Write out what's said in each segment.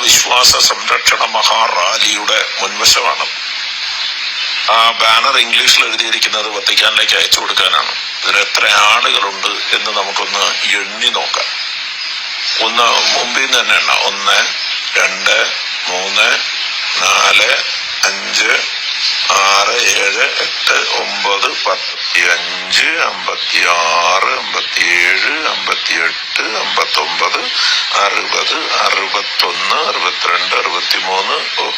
വിശ്വാസ സംരക്ഷണ മഹാറാലിയുടെ മുൻവശമാണ്. ആ ബാനർ ഇംഗ്ലീഷിൽ എഴുതിയിരിക്കുന്നത് വത്തിക്കാനിലേക്ക് അയച്ചു കൊടുക്കാനാണ്. ഇതിൽ എത്ര ആളുകളുണ്ട് എന്ന് നമുക്കൊന്ന് എണ്ണി നോക്കാം. ഒന്ന് മുമ്പിൽ നിന്ന് തന്നെ എണ്ണ. ഒന്ന് രണ്ട് മൂന്ന് നാല് അഞ്ച് ആറ് ഏഴ് എട്ട് ഒമ്പത് പത്തി. അഞ്ച് അമ്പത്തി ആറ് അമ്പത്തി ഏഴ് അമ്പത്തി എട്ട് അമ്പത്തൊമ്പത് അറുപത് അറുപത്തൊന്ന് അറുപത്തിരണ്ട് അറുപത്തിമൂന്ന്. ഓ,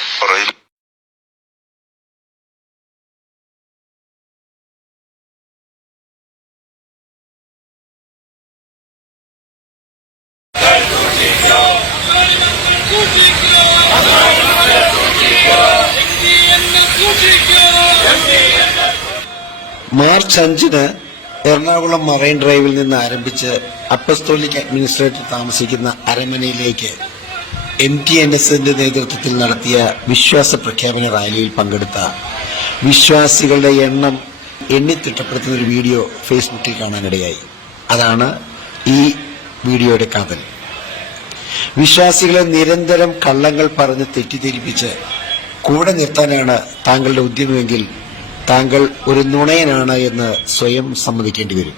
മാർച്ച് അഞ്ചിന് എറണാകുളം മറൈൻ ഡ്രൈവിൽ നിന്ന് ആരംഭിച്ച് അപ്പസ്തോലിക് അഡ്മിനിസ്ട്രേറ്റർ താമസിക്കുന്ന അരമനയിലേക്ക് എം ടി എൻ എസിന്റെ നേതൃത്വത്തിൽ നടത്തിയ വിശ്വാസ പ്രഖ്യാപന റാലിയിൽ പങ്കെടുത്ത വിശ്വാസികളുടെ എണ്ണം എണ്ണിത്തിട്ടപ്പെടുത്തുന്ന ഒരു വീഡിയോ ഫേസ്ബുക്കിൽ കാണാനിടയായി. അതാണ് ഈ വീഡിയോയുടെ കാതൽ. വിശ്വാസികളെ നിരന്തരം കള്ളങ്ങൾ പറഞ്ഞ് തെറ്റിദ്ധരിപ്പിച്ച് കൂടെ നിർത്താനാണ് താങ്കളുടെ ഉദ്യമമെങ്കിൽ താങ്കൾ ഒരു നുണയനാണ് എന്ന് സ്വയം സമ്മതിക്കേണ്ടി വരും.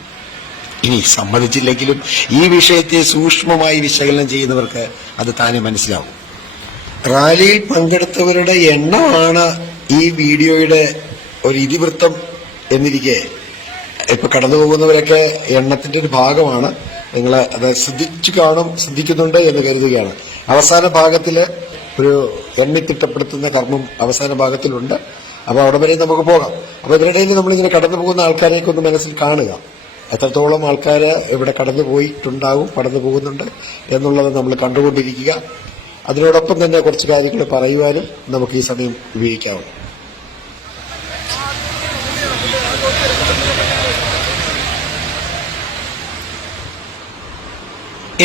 ഇനി സമ്മതിച്ചില്ലെങ്കിലും ഈ വിഷയത്തെ സൂക്ഷ്മമായി വിശകലനം ചെയ്യുന്നവർക്ക് അത് താനെ മനസ്സിലാവും. റാലിയിൽ പങ്കെടുത്തവരുടെ എണ്ണമാണ് ഈ വീഡിയോയുടെ ഒരു ഇതിവൃത്തം എന്നിരിക്കെ. ഇപ്പൊ കടന്നു പോകുന്നവരൊക്കെ എണ്ണത്തിന്റെ ഒരു ഭാഗമാണ്. നിങ്ങൾ അത് ശ്രദ്ധിച്ചു കാണും ശ്രദ്ധിക്കുന്നുണ്ട് എന്ന് കരുതുകയാണ്. അവസാന ഭാഗത്തിൽ ഒരു എണ്ണിത്തിട്ടപ്പെടുത്തുന്ന കർമ്മം അവസാന ഭാഗത്തിലുണ്ട്. അപ്പൊ അവിടെ വരെ നമുക്ക് പോകാം. അപ്പൊ ഇതിനിടയിൽ നമ്മൾ ഇങ്ങനെ കടന്നു പോകുന്ന ആൾക്കാരെയൊക്കെ ഒന്ന് മനസ്സിൽ കാണുക. എത്രത്തോളം ആൾക്കാർ ഇവിടെ കടന്നു പോയിട്ടുണ്ടാവും കടന്നു പോകുന്നുണ്ട് എന്നുള്ളത് നമ്മൾ കണ്ടുകൊണ്ടിരിക്കുക. അതിനോടൊപ്പം തന്നെ കുറച്ച് കാര്യങ്ങൾ പറയുവാനും നമുക്ക് ഈ സമയം ഉപയോഗിക്കാവും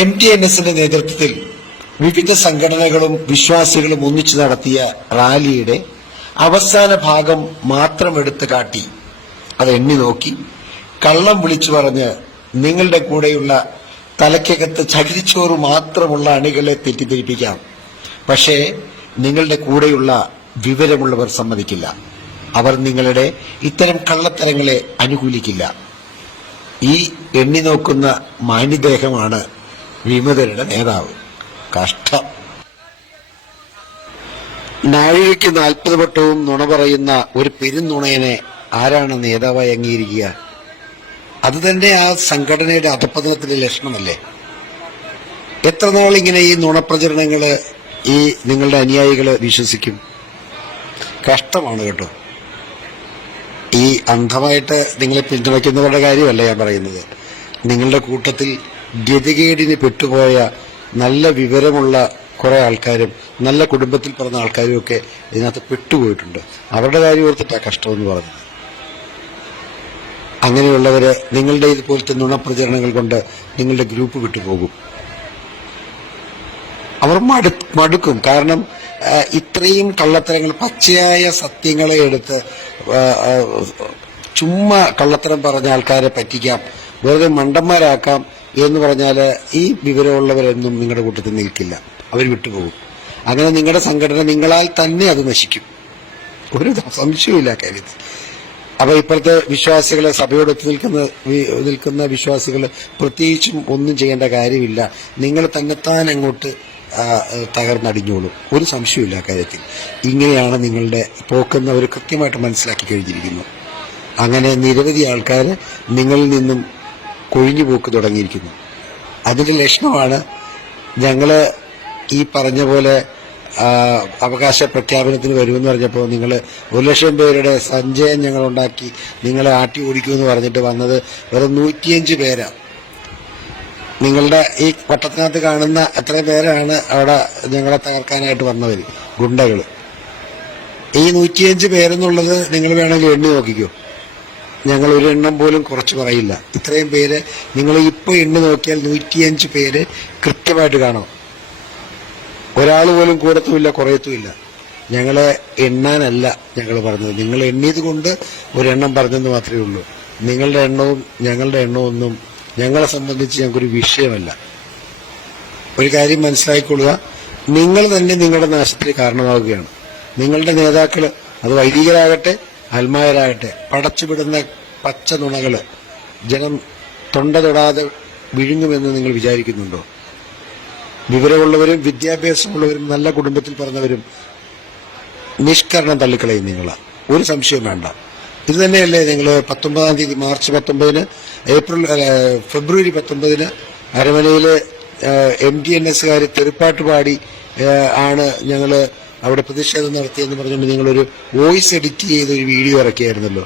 എം ടി എൻ എസിന്റെ നേതൃത്വത്തിൽ വിവിധ സംഘടനകളും വിശ്വാസികളും ഒന്നിച്ചു നടത്തിയ റാലിയുടെ അവസാന ഭാഗം മാത്രം എടുത്തു കാട്ടി. അത് എണ്ണി നോക്കി. കള്ളം വിളിച്ചു പറഞ്ഞ് നിങ്ങളുടെ കൂടെയുള്ള തലയ്ക്കകത്ത് ചകിരിച്ചോറ് മാത്രമുള്ള അണികളെ തെറ്റിദ്ധരിപ്പിക്കാം. പക്ഷേ നിങ്ങളുടെ കൂടെയുള്ള വിവരമുള്ളവർ സമ്മതിക്കില്ല. അവർ നിങ്ങളുടെ ഇത്തരം കള്ളത്തരങ്ങളെ അനുകൂലിക്കില്ല. ഈ എണ്ണി നോക്കുന്ന മാന്യദേഹമാണ് വിമതരുടെ നേതാവ്. കഷ്ടം. നാഴികയ്ക്ക് നാൽപ്പത് വട്ടവും നുണ പറയുന്ന ഒരു പെരുന്നുണയനെ ആരാണ് നേതാവായി അംഗീകരിക്കുക? അത് തന്നെ ആ സംഘടനയുടെ അധപ്പതനത്തിലെ ലക്ഷണമല്ലേ? എത്ര നാൾ ഇങ്ങനെ ഈ നുണപ്രചരണങ്ങൾ ഈ നിങ്ങളുടെ അനുയായികൾ വിശ്വസിക്കും? കഷ്ടമാണ് കേട്ടോ. ഈ അന്ധമായിട്ട് നിങ്ങളെ പിന്തുണയ്ക്കുന്നവരുടെ കാര്യമല്ല ഞാൻ പറയുന്നത്. നിങ്ങളുടെ കൂട്ടത്തിൽ ഗതികേടിന് പെട്ടുപോയ നല്ല വിവരമുള്ള കുറെ ആൾക്കാരും നല്ല കുടുംബത്തിൽ പറഞ്ഞ ആൾക്കാരും ഒക്കെ ഇതിനകത്ത് പെട്ടുപോയിട്ടുണ്ട്. അവരുടെ കാര്യം ഓർത്തിട്ടാ കഷ്ടമെന്ന് പറഞ്ഞത്. അങ്ങനെയുള്ളവര് നിങ്ങളുടെ ഇതുപോലത്തെ നുണപ്രചരണങ്ങൾ കൊണ്ട് നിങ്ങളുടെ ഗ്രൂപ്പ് വിട്ടുപോകും. അവർ മടു മടുക്കും. കാരണം ഇത്രയും കള്ളത്തരങ്ങൾ പച്ചയായ സത്യങ്ങളെ എടുത്ത് ചുമ്മാ കള്ളത്തരം പറഞ്ഞ ആൾക്കാരെ പറ്റിക്കാം വെറുതെ മണ്ടന്മാരാക്കാം എന്ന് പറഞ്ഞാൽ ഈ വിവരമുള്ളവരൊന്നും നിങ്ങളുടെ കൂട്ടത്തിൽ നിൽക്കില്ല. അവർ വിട്ടുപോകും. അങ്ങനെ നിങ്ങളുടെ സംഘടന നിങ്ങളാൽ തന്നെ അത് നശിക്കും. ഒരു സംശയമില്ല കാര്യത്തിൽ. അപ്പൊ ഇപ്പോഴത്തെ വിശ്വാസികളെ സഭയോടൊത്ത് നിൽക്കുന്ന നിൽക്കുന്ന വിശ്വാസികൾ പ്രത്യേകിച്ചും ഒന്നും ചെയ്യേണ്ട കാര്യമില്ല. നിങ്ങൾ തന്നെത്താൻ അങ്ങോട്ട് തകർന്നടിഞ്ഞോളും. ഒരു സംശയമില്ല കാര്യത്തിൽ. ഇങ്ങനെയാണ് നിങ്ങളുടെ പോക്കെന്നവർ കൃത്യമായിട്ട് മനസ്സിലാക്കി കഴിഞ്ഞിരിക്കുന്നു. അങ്ങനെ നിരവധി ആൾക്കാർ നിങ്ങളിൽ നിന്നും കൊഴിഞ്ഞു പോക്ക് തുടങ്ങിയിരിക്കുന്നു. അതിന്റെ ലക്ഷണമാണ് ഞങ്ങൾ ഈ പറഞ്ഞ പോലെ അവകാശ പ്രഖ്യാപനത്തിന് വരുമെന്ന് പറഞ്ഞപ്പോൾ നിങ്ങൾ ഒരു ലക്ഷം പേരുടെ സഞ്ചയം ഞങ്ങൾ ഉണ്ടാക്കി നിങ്ങളെ ആട്ടി ഓടിക്കുമെന്ന് പറഞ്ഞിട്ട് വന്നത് വെറും നൂറ്റിയഞ്ച് പേരാണ് നിങ്ങളുടെ ഈ വട്ടത്തിനകത്ത് കാണുന്ന എത്ര പേരാണ് അവിടെ ഞങ്ങളെ തകർക്കാനായിട്ട് വന്നവർ ഗുണ്ടകൾ ഈ നൂറ്റിയഞ്ച് പേരെന്നുള്ളത് നിങ്ങൾ വേണമെങ്കിൽ എണ്ണി നോക്കിക്കോ. ഞങ്ങൾ ഒരു എണ്ണം പോലും കുറച്ച് പറയില്ല. ഇത്രയും പേര് നിങ്ങൾ ഇപ്പോൾ എണ്ണി നോക്കിയാൽ നൂറ്റിയഞ്ച് പേര് കൃത്യമായിട്ട് കാണാം. ഒരാൾ പോലും കൂടത്തുമില്ല കുറയത്തുമില്ല. ഞങ്ങളെ എണ്ണാനല്ല ഞങ്ങൾ പറഞ്ഞത്. നിങ്ങൾ എണ്ണിയത് കൊണ്ട് ഒരെണ്ണം പറഞ്ഞെന്ന് മാത്രമേ ഉള്ളൂ. നിങ്ങളുടെ എണ്ണവും ഞങ്ങളുടെ എണ്ണവും ഒന്നും ഞങ്ങളെ സംബന്ധിച്ച് ഞങ്ങൾക്കൊരു വിഷയമല്ല. ഒരു കാര്യം മനസ്സിലാക്കിക്കൊള്ളുക. നിങ്ങൾ തന്നെ നിങ്ങളുടെ നാശത്തിന് കാരണമാവുകയാണ്. നിങ്ങളുടെ നേതാക്കൾ അത് വൈദികരാകട്ടെ അൽമായരാകട്ടെ പടച്ചുവിടുന്ന പച്ച നുണകൾ ജനം തൊണ്ട തൊടാതെ വിഴുങ്ങുമെന്ന് നിങ്ങൾ വിചാരിക്കുന്നുണ്ടോ? വിവരമുള്ളവരും വിദ്യാഭ്യാസമുള്ളവരും നല്ല കുടുംബത്തിൽ പറഞ്ഞവരും നിഷ്കരണം തള്ളിക്കളയും നിങ്ങൾ ഒരു സംശയം വേണ്ട. ഇത് തന്നെയല്ലേ നിങ്ങൾ പത്തൊമ്പതാം തീയതി മാർച്ച് പത്തൊമ്പതിന് ഏപ്രിൽ ഫെബ്രുവരി പത്തൊമ്പതിന് അരമനയിലെ എം ടി എൻ എസ്സുകാർ തെറിപ്പാട്ട് പാടി ആണ് ഞങ്ങൾ അവിടെ പ്രതിഷേധം നടത്തിയെന്ന് പറഞ്ഞുകൊണ്ട് നിങ്ങളൊരു വോയിസ് എഡിറ്റ് ചെയ്ത് ഒരു വീഡിയോ ഇറക്കിയായിരുന്നല്ലോ.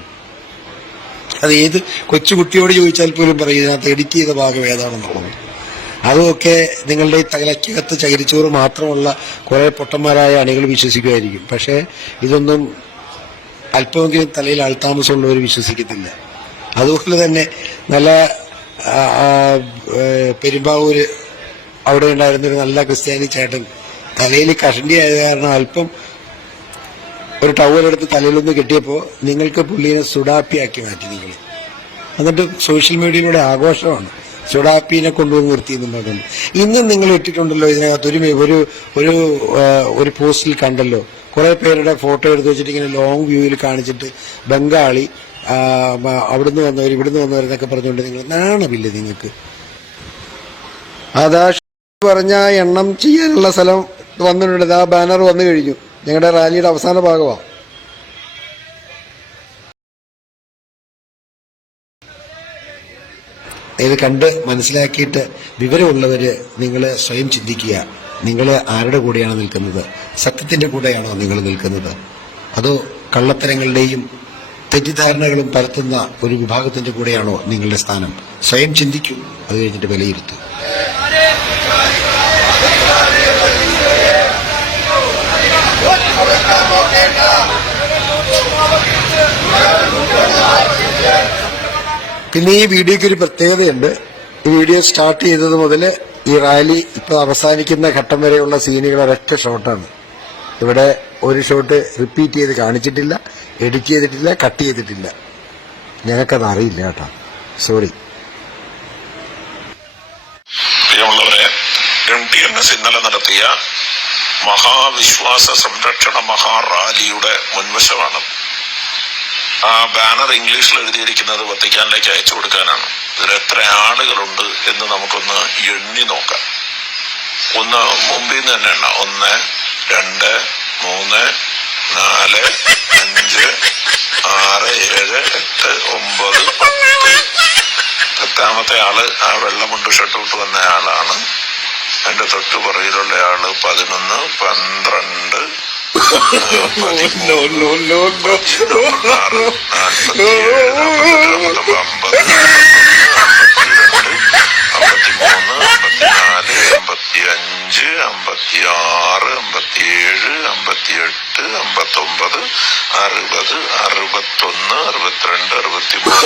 അത് ഏത് കൊച്ചുകുട്ടിയോട് ചോദിച്ചാൽ പോലും പറയും ഇതിനകത്ത് എഡിറ്റ് ചെയ്ത ഭാഗം ഏതാണെന്നുള്ളത്. അതുമൊക്കെ നിങ്ങളുടെ ഈ തലയ്ക്കകത്ത് ചകിരിച്ചോറ് മാത്രമുള്ള കുറേ പൊട്ടന്മാരായ അണികൾ വിശ്വസിക്കുമായിരിക്കും. പക്ഷേ ഇതൊന്നും അല്പമെങ്കിലും തലയിൽ ആൾത്താമസമുള്ളവർ വിശ്വസിക്കത്തില്ല. അതുപോലെ തന്നെ നല്ല പെരുമ്പാവൂര് അവിടെ ഉണ്ടായിരുന്നൊരു നല്ല ക്രിസ്ത്യാനി ചേട്ടൻ തലയിൽ കഷണ്ടി ആയത് കാരണം അല്പം ഒരു ടവലെടുത്ത് തലയിലൊന്ന് കിട്ടിയപ്പോൾ നിങ്ങൾക്ക് പുള്ളിയെ സുഡാപ്പിയാക്കി മാറ്റി നിങ്ങൾ എന്നിട്ട് സോഷ്യൽ മീഡിയയിലൂടെ ആഘോഷമാണ്. സുഡാപ്പിനെ കൊണ്ടുവന്ന് നിർത്തി എന്നും ഇന്നും നിങ്ങൾ ഇട്ടിട്ടുണ്ടല്ലോ ഇതിനകത്ത് ഒരു ഒരു ഒരു ഒരു പോസ്റ്റിൽ കണ്ടല്ലോ. കുറെ പേരുടെ ഫോട്ടോ എടുത്ത് വെച്ചിട്ട് ഇങ്ങനെ ലോങ് വ്യൂവിൽ കാണിച്ചിട്ട് ബംഗാളി അവിടുന്ന് വന്നവർ ഇവിടുന്ന് വന്നവരെന്നൊക്കെ പറഞ്ഞുകൊണ്ട് നിങ്ങൾ നാണമില്ല നിങ്ങൾക്ക്? അതാ പറഞ്ഞ എണ്ണം ചെയ്യാനുള്ള സ്ഥലം വന്നിട്ടുണ്ട്. ആ ബാനർ വന്നു കഴിഞ്ഞു. ഞങ്ങളുടെ റാലിയുടെ അവസാന ഭാഗമാണ് ഇത് കണ്ട് മനസ്സിലാക്കിയിട്ട് വിവരമുള്ളവര് നിങ്ങൾ സ്വയം ചിന്തിക്കുക. നിങ്ങൾ ആരുടെ കൂടെയാണ് നിൽക്കുന്നത്? സത്യത്തിന്റെ കൂടെയാണോ നിങ്ങൾ നിൽക്കുന്നത്? അതോ കള്ളത്തരങ്ങളുടെയും തെറ്റിദ്ധാരണകളും പരത്തുന്ന ഒരു വിഭാഗത്തിന്റെ കൂടെയാണോ നിങ്ങളുടെ സ്ഥാനം? സ്വയം ചിന്തിക്കൂ. അത് കഴിഞ്ഞിട്ട് വിലയിരുത്തൂ. പിന്നെ ഈ വീഡിയോയ്ക്ക് ഒരു പ്രത്യേകതയുണ്ട്. ഈ വീഡിയോ സ്റ്റാർട്ട് ചെയ്തത് മുതൽ ഈ റാലി ഇപ്പൊ അവസാനിക്കുന്ന ഘട്ടം വരെയുള്ള ഒരൊറ്റ ഷോട്ടാണ്. ഇവിടെ ഒരു ഷോട്ട് റിപ്പീറ്റ് ചെയ്ത് കാണിച്ചിട്ടില്ല എഡിറ്റ് ചെയ്തിട്ടില്ല കട്ട് ചെയ്തിട്ടില്ല. ഞങ്ങൾക്കത് അറിയില്ല കേട്ടോ. സോറി. ഇന്നലെ നടത്തിയ മഹാവിശ്വാസ സംരക്ഷണ മഹാറാലിയുടെ മുൻവശമാണ്. ആ ബാനർ ഇംഗ്ലീഷിൽ എഴുതിയിരിക്കുന്നത് വത്തിക്കാനിലേക്ക് അയച്ചു കൊടുക്കാനാണ്. ഇതിൽ എത്ര ആളുകളുണ്ട് എന്ന് നമുക്കൊന്ന് എണ്ണി നോക്കാം. ഒന്ന് മുമ്പിൽ നിന്ന് തന്നെ എണ്ണ. ഒന്ന് രണ്ട് മൂന്ന് നാല് അഞ്ച് ആറ് ഏഴ് എട്ട് ഒമ്പത് പത്ത്. പത്താമത്തെ ആൾ ആ വെള്ളമുണ്ട് ഷർട്ട് ഇട്ട് വന്ന ആളാണ്. എന്റെ തൊട്ടു പുറകിലുള്ള ആൾ പതിനൊന്ന് പന്ത്രണ്ട് no, no, no. അമ്പത്തിനാല് അമ്പത്തിയഞ്ച് അമ്പത്തിയാറ് അമ്പത്തിയേഴ് അമ്പത്തിയെട്ട് അമ്പത്തൊമ്പത് അറുപത് അറുപത്തൊന്ന് അറുപത്തിരണ്ട് അറുപത്തിമൂന്ന്